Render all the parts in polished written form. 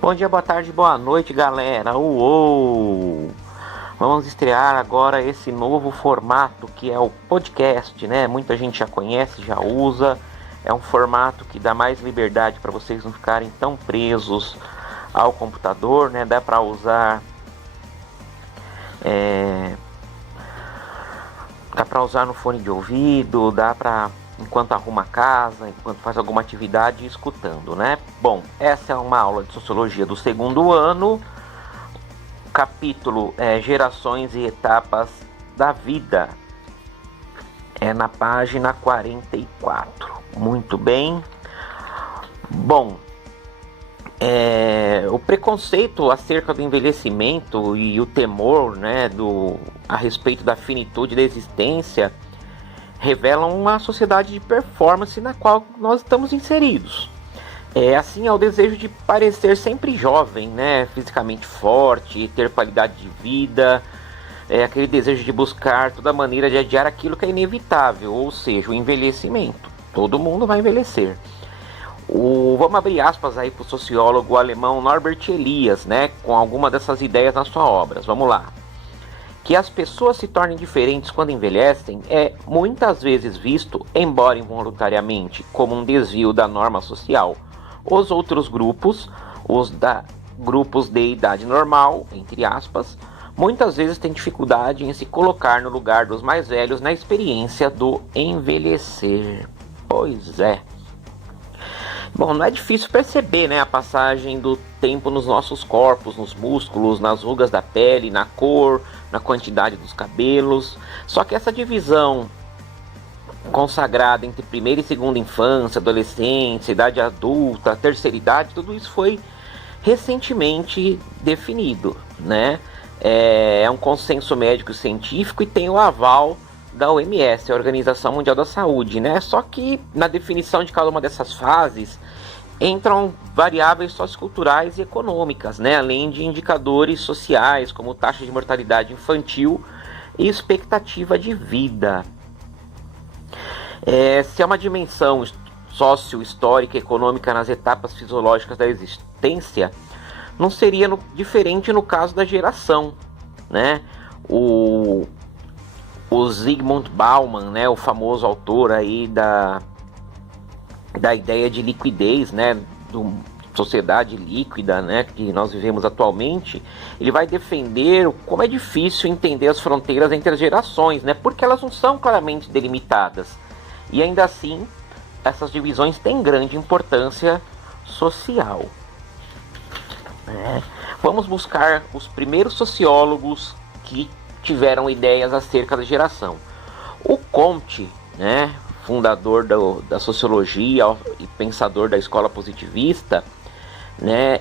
Bom dia, boa tarde, boa noite, galera. Uou! Vamos estrear agora esse novo formato que é o podcast, né? Muita gente já conhece, já usa. É um formato que dá mais liberdade para vocês não ficarem tão presos ao computador, né? Dá para usar no fone de ouvido, dá para enquanto arruma a casa, enquanto faz alguma atividade, escutando, né? Bom, essa é uma aula de sociologia do segundo ano, capítulo Gerações e Etapas da Vida, na página 44. Muito bem. Bom, o preconceito acerca do envelhecimento e o temor, né, a respeito da finitude da existência revelam uma sociedade de performance na qual nós estamos inseridos. Assim é o desejo de parecer sempre jovem, né, fisicamente forte, ter qualidade de vida, aquele desejo de buscar toda maneira de adiar aquilo que é inevitável, ou seja, o envelhecimento. Todo mundo vai envelhecer. Vamos abrir aspas aí para o sociólogo alemão Norbert Elias, né, com alguma dessas ideias nas suas obras. Vamos lá. Que as pessoas se tornem diferentes quando envelhecem é muitas vezes visto, embora involuntariamente, como um desvio da norma social. Os outros grupos, grupos de idade normal, entre aspas, muitas vezes têm dificuldade em se colocar no lugar dos mais velhos na experiência do envelhecer. Pois é. Bom, não é difícil perceber, né, a passagem do tempo nos nossos corpos, nos músculos, nas rugas da pele, na cor, na quantidade dos cabelos. Só que essa divisão consagrada entre primeira e segunda infância, adolescência, idade adulta, terceira idade, tudo isso foi recentemente definido, né? É um consenso médico científico e tem o aval da OMS, a Organização Mundial da Saúde, né? Só que na definição de cada uma dessas fases entram variáveis socioculturais e econômicas, né? Além de indicadores sociais como taxa de mortalidade infantil e expectativa de vida. Se há uma dimensão sócio-histórica e econômica nas etapas fisiológicas da existência, não seria diferente no caso da geração, né? O Zygmunt Bauman, né, o famoso autor aí da ideia de liquidez, né, sociedade líquida, né, que nós vivemos atualmente, ele vai defender como é difícil entender as fronteiras entre as gerações, né, porque elas não são claramente delimitadas. E ainda assim, essas divisões têm grande importância social. Vamos buscar os primeiros sociólogos que tiveram ideias acerca da geração. O Comte, né, fundador da sociologia e pensador da escola positivista, né,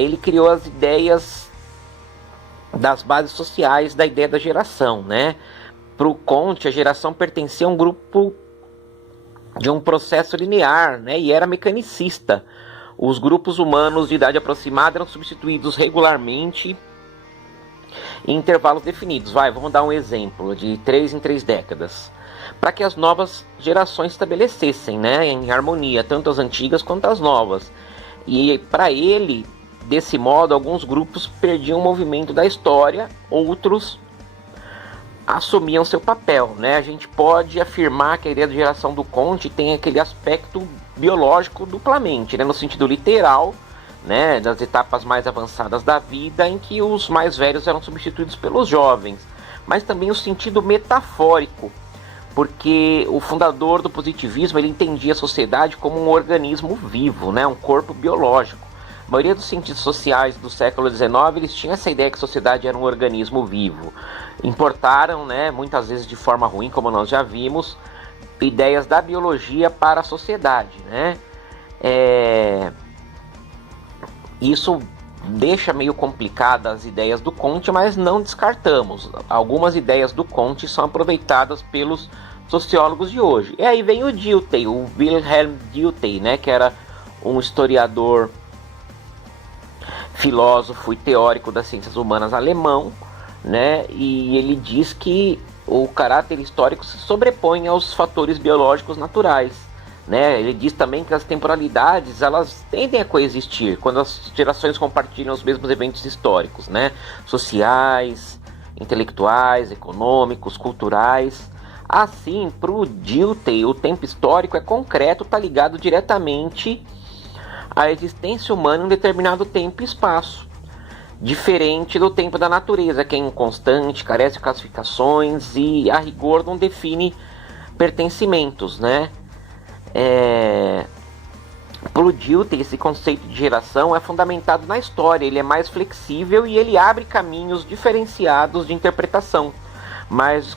ele criou as ideias das bases sociais da ideia da geração, né? Para o Comte, a geração pertencia a um grupo de um processo linear, né, e era mecanicista. Os grupos humanos de idade aproximada eram substituídos regularmente em intervalos definidos. Vamos dar um exemplo de 3 em 3 décadas, para que as novas gerações estabelecessem, né, em harmonia, tanto as antigas quanto as novas. E para ele, desse modo, alguns grupos perdiam o movimento da história, outros assumiam seu papel, né? A gente pode afirmar que a ideia de geração do Comte tem aquele aspecto biológico duplamente, né, no sentido literal, né, das etapas mais avançadas da vida, em que os mais velhos eram substituídos pelos jovens, mas também o sentido metafórico, porque o fundador do positivismo ele entendia a sociedade como um organismo vivo, né, um corpo biológico. A maioria dos cientistas sociais do século XIX eles tinham essa ideia que a sociedade era um organismo vivo. Importaram, né, muitas vezes de forma ruim, como nós já vimos, ideias da biologia para a sociedade, né? Isso deixa meio complicadas as ideias do Comte, mas não descartamos. Algumas ideias do Comte são aproveitadas pelos sociólogos de hoje. E aí vem o Dilthey, o Wilhelm Dilthey, né, que era um historiador, filósofo e teórico das ciências humanas alemão, né, e ele diz que o caráter histórico se sobrepõe aos fatores biológicos naturais, né? Ele diz também que as temporalidades elas tendem a coexistir quando as gerações compartilham os mesmos eventos históricos, né? Sociais, intelectuais, econômicos, culturais. Assim, para o Dilthey, o tempo histórico é concreto, está ligado diretamente à existência humana em um determinado tempo e espaço, diferente do tempo da natureza, que é inconstante, carece de classificações e, a rigor, não define pertencimentos, né? Para o Dilthey, esse conceito de geração é fundamentado na história, ele é mais flexível e ele abre caminhos diferenciados de interpretação, mas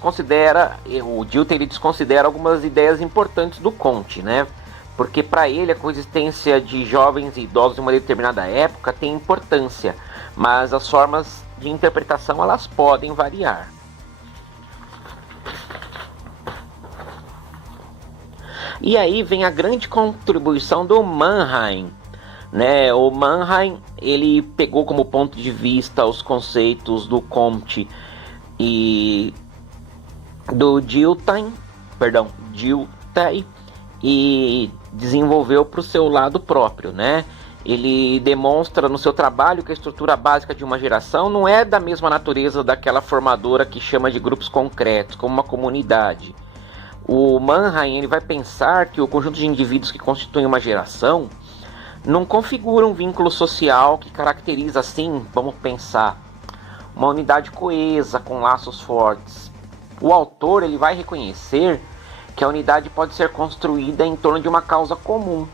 o Dilthey ele desconsidera algumas ideias importantes do Comte, né? Porque para ele a coexistência de jovens e idosos em uma determinada época tem importância, mas as formas de interpretação elas podem variar. E aí vem a grande contribuição do Mannheim, né? O Mannheim ele pegou como ponto de vista os conceitos do Comte e do Dilthey e desenvolveu para o seu lado próprio, né? Ele demonstra no seu trabalho que a estrutura básica de uma geração não é da mesma natureza daquela formadora que chama de grupos concretos, como uma comunidade. O Mannheim ele vai pensar que o conjunto de indivíduos que constituem uma geração não configura um vínculo social que caracteriza, assim, vamos pensar, uma unidade coesa com laços fortes. O autor ele vai reconhecer que a unidade pode ser construída em torno de uma causa comum.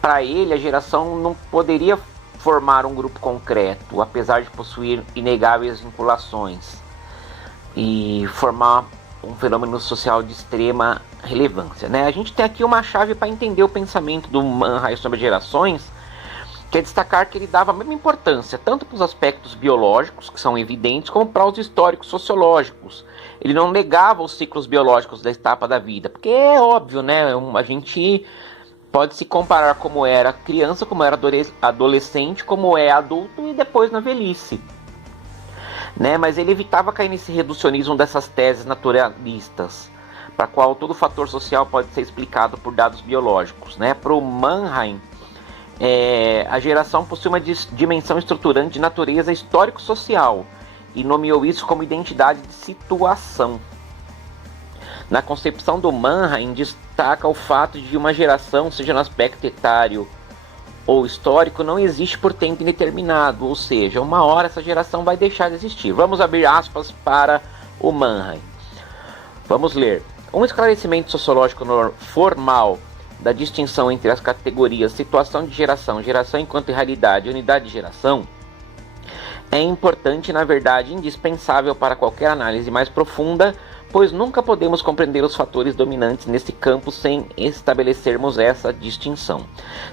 Para ele, a geração não poderia formar um grupo concreto, apesar de possuir inegáveis vinculações, e formar um fenômeno social de extrema relevância, né? A gente tem aqui uma chave para entender o pensamento do Mannheim sobre gerações, que é destacar que ele dava a mesma importância tanto para os aspectos biológicos, que são evidentes, como para os históricos sociológicos. Ele não negava os ciclos biológicos da etapa da vida, porque é óbvio, né? A gente pode se comparar como era criança, como era adolescente, como é adulto e depois na velhice, né? Mas ele evitava cair nesse reducionismo dessas teses naturalistas, para qual todo fator social pode ser explicado por dados biológicos, né? Para o Mannheim, a geração possui uma dimensão estruturante de natureza histórico-social e nomeou isso como identidade de situação. Na concepção do Mannheim, destaca o fato de uma geração, seja no aspecto etário ou histórico, não existe por tempo indeterminado, ou seja, uma hora essa geração vai deixar de existir. Vamos abrir aspas para o Mannheim. Vamos ler. Um esclarecimento sociológico formal da distinção entre as categorias situação de geração, geração enquanto realidade e unidade de geração é importante e, na verdade, indispensável para qualquer análise mais profunda, pois nunca podemos compreender os fatores dominantes nesse campo sem estabelecermos essa distinção.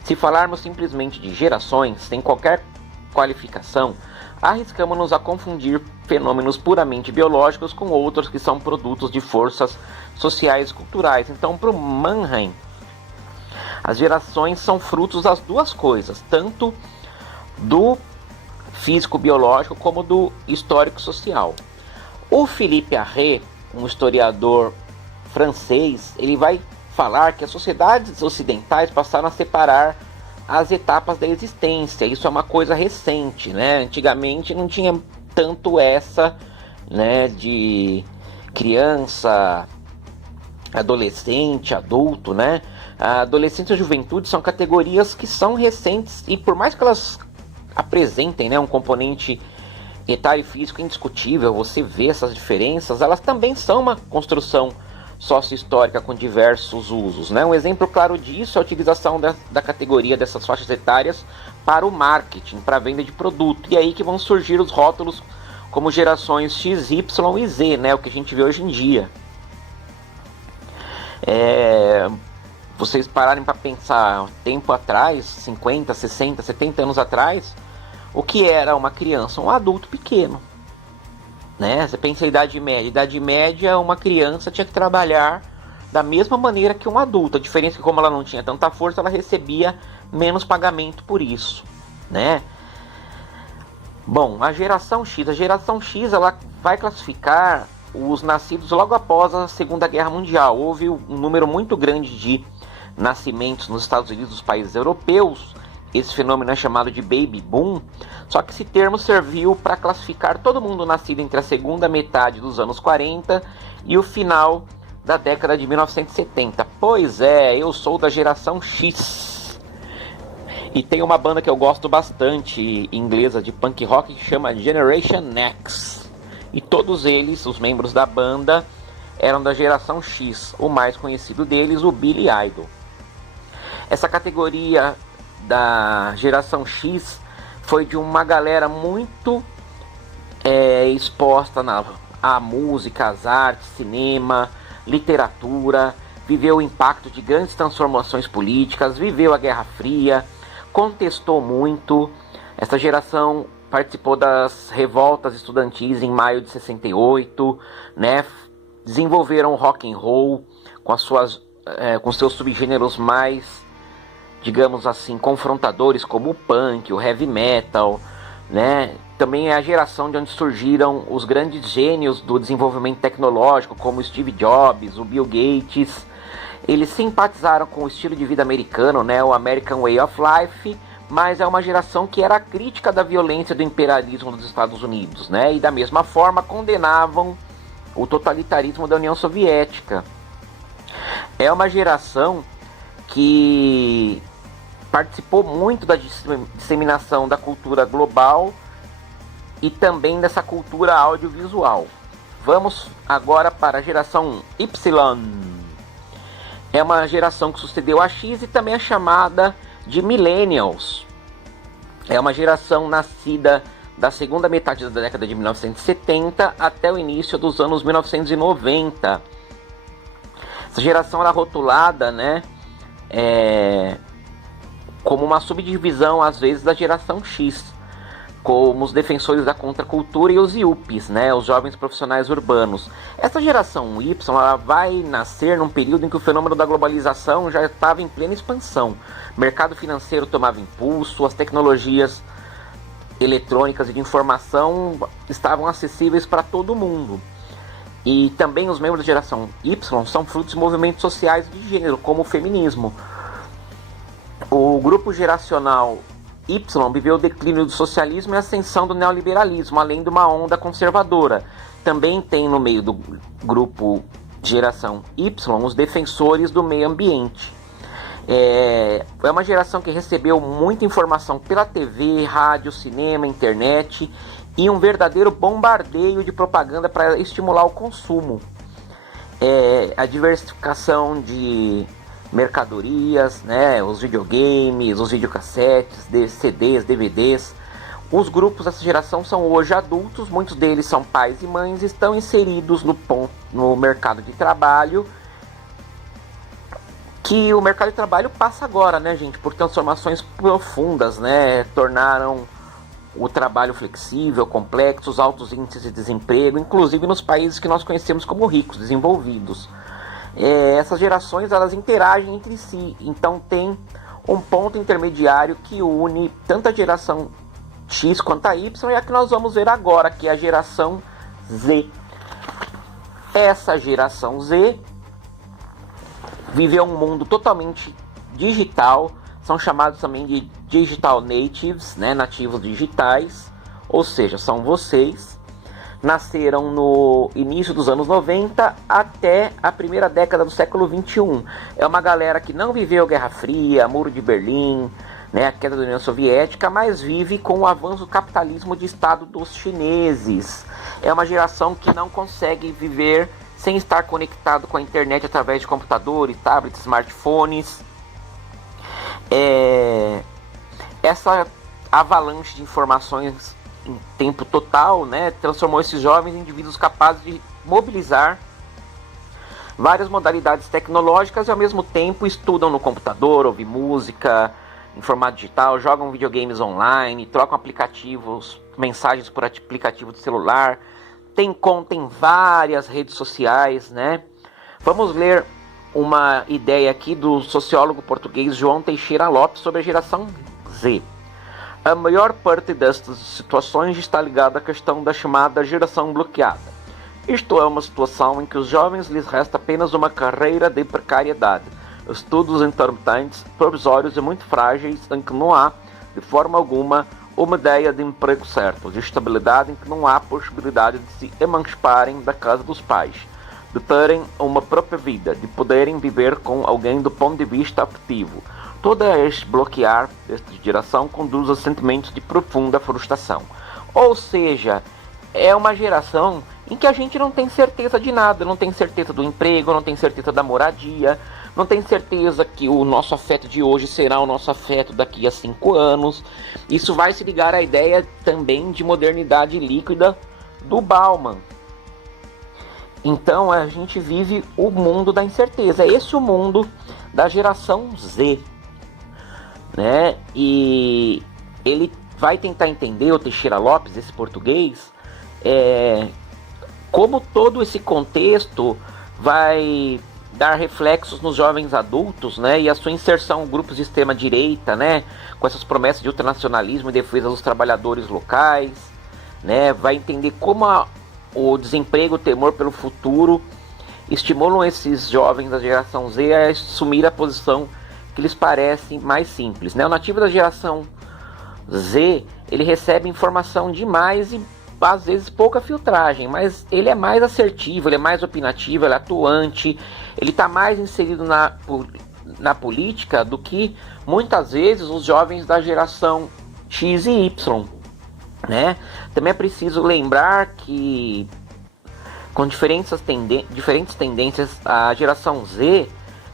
Se falarmos simplesmente de gerações, sem qualquer qualificação, arriscamos-nos a confundir fenômenos puramente biológicos com outros que são produtos de forças sociais e culturais. Então, para o Mannheim, as gerações são frutos das duas coisas, tanto do físico-biológico como do histórico-social. O Philippe Arré, um historiador francês, ele vai falar que as sociedades ocidentais passaram a separar as etapas da existência. Isso é uma coisa recente, né? Antigamente não tinha tanto essa, né, de criança, adolescente, adulto, né? A adolescência e a juventude são categorias que são recentes e, por mais que elas apresentem, né, um componente etário e físico indiscutível, você vê essas diferenças, elas também são uma construção sócio-histórica com diversos usos, né? Um exemplo claro disso é a utilização da categoria dessas faixas etárias para o marketing, para a venda de produto. E aí que vão surgir os rótulos como gerações X, Y e Z, né? O que a gente vê hoje em dia. Vocês pararem para pensar tempo atrás, 50, 60, 70 anos atrás, o que era uma criança? Um adulto pequeno, né? Você pensa em Idade Média. Idade Média, uma criança tinha que trabalhar da mesma maneira que um adulto. A diferença é que, como ela não tinha tanta força, ela recebia menos pagamento por isso, né? Bom, a geração X ela vai classificar os nascidos logo após a Segunda Guerra Mundial. Houve um número muito grande de nascimentos nos Estados Unidos e nos países europeus. Esse fenômeno é chamado de Baby Boom, só que esse termo serviu para classificar todo mundo nascido entre a segunda metade dos anos 40 e o final da década de 1970. Pois é, eu sou da geração X. E tem uma banda que eu gosto bastante, inglesa, de punk rock, que chama Generation X. E todos eles, os membros da banda, eram da geração X. O mais conhecido deles, o Billy Idol. Essa categoria da geração X foi de uma galera muito exposta à música, às artes, cinema, literatura, viveu o impacto de grandes transformações políticas, viveu a Guerra Fria, contestou muito. Essa geração participou das revoltas estudantis em maio de 68, né? Desenvolveram o rock and roll com seus subgêneros mais, digamos assim, confrontadores, como o punk, o heavy metal, né? Também é a geração de onde surgiram os grandes gênios do desenvolvimento tecnológico, como Steve Jobs, o Bill Gates. Eles simpatizaram com o estilo de vida americano, né? O American Way of Life, mas é uma geração que era crítica da violência do imperialismo dos Estados Unidos, né? E da mesma forma condenavam o totalitarismo da União Soviética. É uma geração que participou muito da disseminação da cultura global e também dessa cultura audiovisual. Vamos agora para a geração Y. É uma geração que sucedeu a X e também é chamada de Millennials. É uma geração nascida da segunda metade da década de 1970 até o início dos anos 1990. Essa geração era rotulada, né, como uma subdivisão, às vezes, da geração X, como os defensores da contracultura e os IUPs, né, os jovens profissionais urbanos. Essa geração Y ela vai nascer num período em que o fenômeno da globalização já estava em plena expansão. O mercado financeiro tomava impulso, as tecnologias eletrônicas e de informação estavam acessíveis para todo mundo. E também os membros da geração Y são frutos de movimentos sociais de gênero, como o feminismo. O grupo geracional Y viveu o declínio do socialismo e a ascensão do neoliberalismo, além de uma onda conservadora. Também tem no meio do grupo geração Y os defensores do meio ambiente. É uma geração que recebeu muita informação pela TV, rádio, cinema, internet e um verdadeiro bombardeio de propaganda para estimular o consumo. A diversificação de mercadorias, né, os videogames, os videocassetes, CDs, DVDs. Os grupos dessa geração são hoje adultos, muitos deles são pais e mães, estão inseridos no mercado de trabalho, que o mercado de trabalho passa agora, né, gente, por transformações profundas, né, tornaram o trabalho flexível, complexo, os altos índices de desemprego, inclusive nos países que nós conhecemos como ricos, desenvolvidos. Essas gerações elas interagem entre si, então tem um ponto intermediário que une tanto a geração X quanto a Y, e a que nós vamos ver agora, que é a geração Z. Essa geração Z viveu um mundo totalmente digital, são chamados também de digital natives, né, nativos digitais, ou seja, são vocês. Nasceram no início dos anos 90 até a primeira década do século 21. É uma galera que não viveu Guerra Fria, Muro de Berlim, né, a queda da União Soviética, mas vive com o avanço do capitalismo de Estado dos chineses. É uma geração que não consegue viver sem estar conectado com a internet através de computadores, tablets, smartphones. Essa avalanche de informações em tempo total, né, transformou esses jovens em indivíduos capazes de mobilizar várias modalidades tecnológicas e ao mesmo tempo estudam no computador, ouvem música em formato digital, jogam videogames online, trocam aplicativos, mensagens por aplicativo de celular, tem conta em várias redes sociais, né? Vamos ler uma ideia aqui do sociólogo português João Teixeira Lopes sobre a geração Z. A maior parte destas situações está ligada à questão da chamada geração bloqueada. Isto é uma situação em que os jovens lhes resta apenas uma carreira de precariedade. estudos intermitentes, provisórios e muito frágeis em que não há, de forma alguma, uma ideia de emprego certo, de estabilidade em que não há possibilidade de se emanciparem da casa dos pais, de terem uma própria vida, de poderem viver com alguém do ponto de vista afetivo. Todo este bloquear desta geração conduz a sentimentos de profunda frustração. Ou seja, é uma geração em que a gente não tem certeza de nada, não tem certeza do emprego, não tem certeza da moradia, não tem certeza que o nosso afeto de hoje será o nosso afeto daqui a 5 anos. Isso vai se ligar à ideia também de modernidade líquida do Bauman. Então a gente vive o mundo da incerteza. É esse o mundo da geração Z, né? E ele vai tentar entender, o Teixeira Lopes, esse português, como todo esse contexto vai dar reflexos nos jovens adultos, né, e a sua inserção em grupos de extrema-direita, né, com essas promessas de ultranacionalismo e defesa dos trabalhadores locais, né, vai entender como o desemprego, o temor pelo futuro estimulam esses jovens da geração Z a assumir a posição que lhes parece mais simples, né. O nativo da geração Z, ele recebe informação demais e às vezes pouca filtragem, mas ele é mais assertivo, ele é mais opinativo, ele é atuante, ele está mais inserido na política do que muitas vezes os jovens da geração X e Y, né? Também é preciso lembrar que com diferentes tendências, a geração Z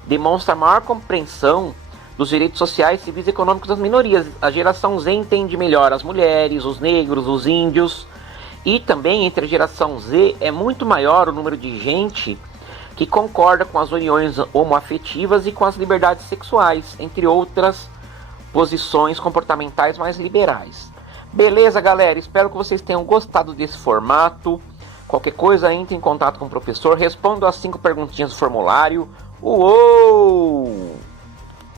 demonstra maior compreensão dos direitos sociais, civis e econômicos das minorias. A geração Z entende melhor as mulheres, os negros, os índios. E também entre a geração Z é muito maior o número de gente que concorda com as uniões homoafetivas e com as liberdades sexuais, entre outras posições comportamentais mais liberais. Beleza, galera? Espero que vocês tenham gostado desse formato. Qualquer coisa, entre em contato com o professor, responda as 5 perguntinhas do formulário. Uou!